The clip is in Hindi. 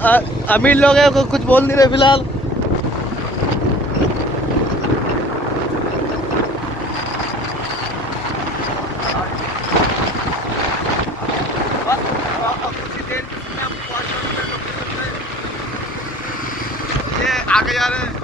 अमीर लोग हैं, कुछ बोल नहीं रहे फिलहाल। ये आगे जा रहे हैं।